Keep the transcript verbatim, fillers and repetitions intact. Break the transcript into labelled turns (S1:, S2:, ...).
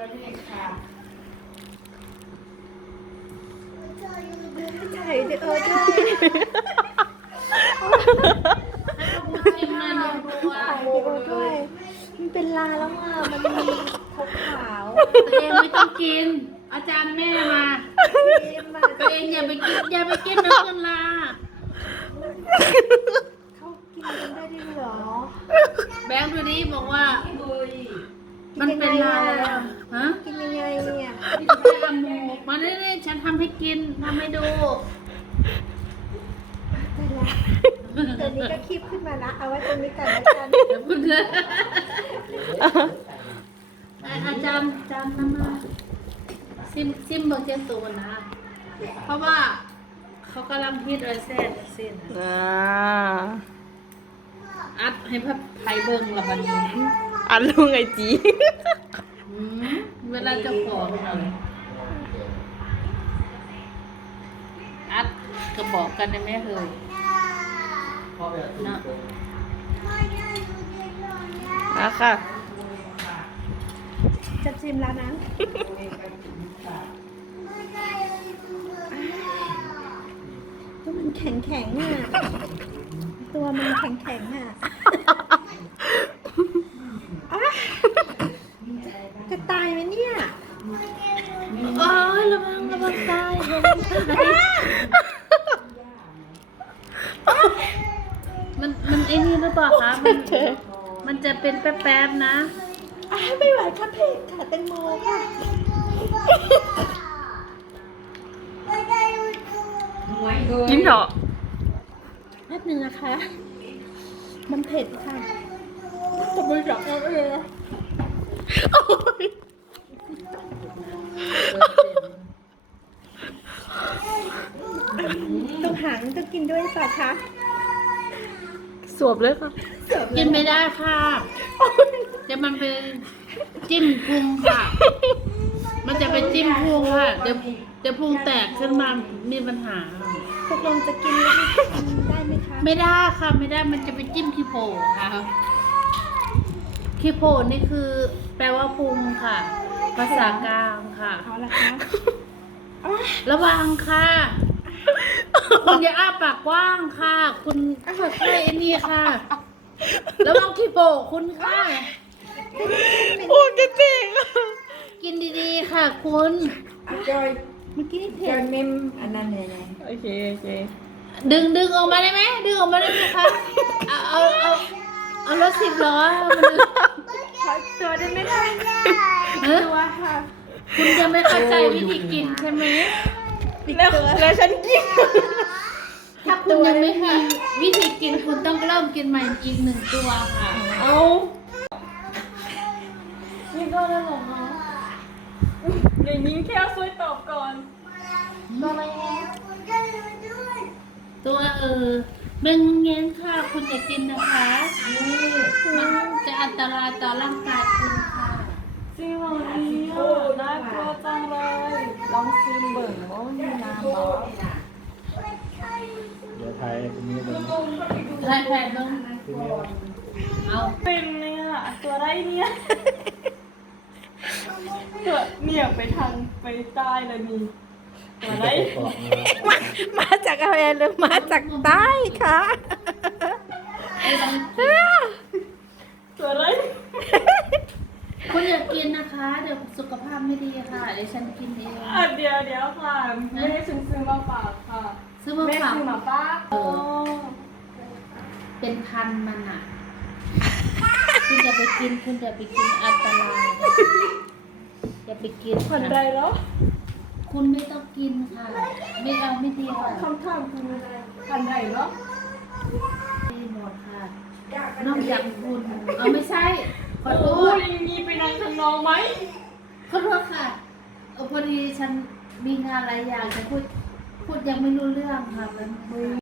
S1: ประเทศค่ะ
S2: ใช่เดี๋ยวเออด้วย
S1: ให้พวกคุณชิมหน่อยหนึ่งตัว
S2: ถ่ายวิดีโอด้วย มันเป็นลาแล้วอ่ะ มันมีขาวขาว
S1: ตัวเองไม่ต้องกิน อาจารย์แม่มา
S2: เค็มมา
S1: ตัวเองอย่าไปกินอย่าไปกินน้ำเงินลา
S2: เขากินกันได้ด้วยเหรอ
S1: แบงค์ดูนี้บอกว่า มันเป็นลาแล้วฮะ
S2: กินยังไงเนี่ย
S1: ไม่ทำหมูมาเรื่อยๆฉันทำให้กินทำให้ดู
S2: แต่ละตัวนี้ก็คลิปขึ้นมาละเอาไว้ตรงนี้ก่อนนะจ๊ะ
S1: เดี๋ยวคุณเถอะอาจารย์อาจารย์น้ำมาซิมซิมเบอร์เจตูนนะ เพราะว่าเขากำลังฮิตเลยเส้นเส้น
S3: อ่า
S1: อัดให้พับไทยเบิ้งละบันนี้
S3: อันลุงไอจี
S1: อืมเวลาจะขอเลยอัดก็บอกกันได้ไหมเฮ้ยเนาะ
S3: อ่ะค่ะ
S2: จะชิมแล้วนะตัวมันแข็งแข็งๆอ่ะ ตัวมันแข็งแข็งๆอ่ะอ่ะจะตายไหมเนี่ย
S1: โอ้ยระวังระวังตายระวังตายมันมันไอ้นี่หรือเปล่าคะมันมันจะเป็นแป๊บๆนะ
S2: อ่ะไม่ไหวค่ะเผ็ดค่ะแตงโมค่ะ
S3: กินเถอะ
S2: แป๊บหนึ่งนะคะ มันเผ็ดค่ะจะไปจับเอาเองต้องหางต้องกินด้วยเปล่าคะ
S3: สวบเลยค่ะ
S1: กินไม่ได้ค่ะเดี๋ยวมันเป็นจิ้มพุงค่ะ มันจะเป็นจิ้มพุงค่ะ เดี๋ยวเดี๋ยวพุงแตกขึ้นมามีปัญหา
S2: ตกลงจะกินแล้วกินได้ไหมคะ
S1: ไม่ได้ค่ะไม่ได้มันจะไปจิ้มขี้โพค่ะขี้โพนี่คือ แปลว่าพุงค่ะ ภาษากลางค่ะ
S2: เอาละคะอ๋อ
S1: ระวังค่ะ คุณอย่าอ้าปากกว้างค่ะ คุณค่อยๆไอ้นี่ค่ะ ระวังขี้โพคุณค่ะ
S3: พูดจริง
S1: กินดีๆค่ะ คุณ
S4: จอย
S2: เมื่อกี้นี่
S4: จ
S2: เผ็
S4: อ
S2: ด
S4: ยเมมอันนั้นเนี่ยไง
S3: โอเค โอเค
S1: ดึงดึงออกมาได้ไหมดึงออกมาได้ไหมคะเอาเอาเอาเอารถสิบล้อมาดึง
S2: ขอตัวได้ไหมคะ
S1: ฮะ
S2: ตัวค่ะ
S1: คุณยังไม่เข้าใจวิธีกินใช่ไหม
S3: แล้วแล้วฉันกิน
S1: ถ้าคุณยังไม่มีวิธีกินคุณต้องเริ่มกินใหม่อีกหนึ่งตัวค่ะ
S3: เอา
S2: นี่ก็ได้หรอคะ
S3: อย่างนี้แค่ช่วยตอบก่อน
S1: ตัวเออเบงเงี้ยค่ะคุณอย่ากินนะคะมันจะอันตรายต่อร่างกายคุณค่ะ
S3: จริงเหรอเนี่ยน่ากลัวจังเลย ลองชิมเบิ่งว่ามันมีน้ำบ้าง
S5: เดี๋ยวไทยคุณนี้เลย
S1: ใครใครบ้างเอา
S3: เป็นเนี่ยตัวไรเนี่ยตัวเนี่ยไปทางไปใต้เลยมีตัวไร
S2: มามาจากอะไรหรือมาจากใต้คะ
S3: ตัวไร
S1: คุณอย่ากินนะคะ เดี๋ยวสุขภาพไม่ดีค่ะเดี๋ยวฉันกินเอง
S3: อ่ะเดี๋ยวเดี๋ยวค่ะ ไม่ได้ซื้อซื้อมาฝากค่ะ
S1: ซื้อมา
S3: แม่
S1: ฝาก
S3: ซื้อมาฝาก
S1: เออเป็นพันมันอ่ะ คุณอย่าไปกิน คุณอย่าไปกินอันตรายอย่าไปกิน
S3: ผ่อนใดแล้ว
S1: คุณไม่ต้องกินค่ะ ไม่เอาไม่ดีค่ะ
S3: คำถามคืออะไรผ่อนใดแล้ว
S1: ไม่หมดค่ะ นอกจากคุณเอาไม่ใช่ขอโท
S3: โอ้
S1: ษ
S3: ยมีไปนั่งข้างนอกไหม
S1: ขอโทษค่ะเออพอดีฉันมีงานหลายอย่างจะพูดพูดยังไม่รู้เรื่องค่ะมัน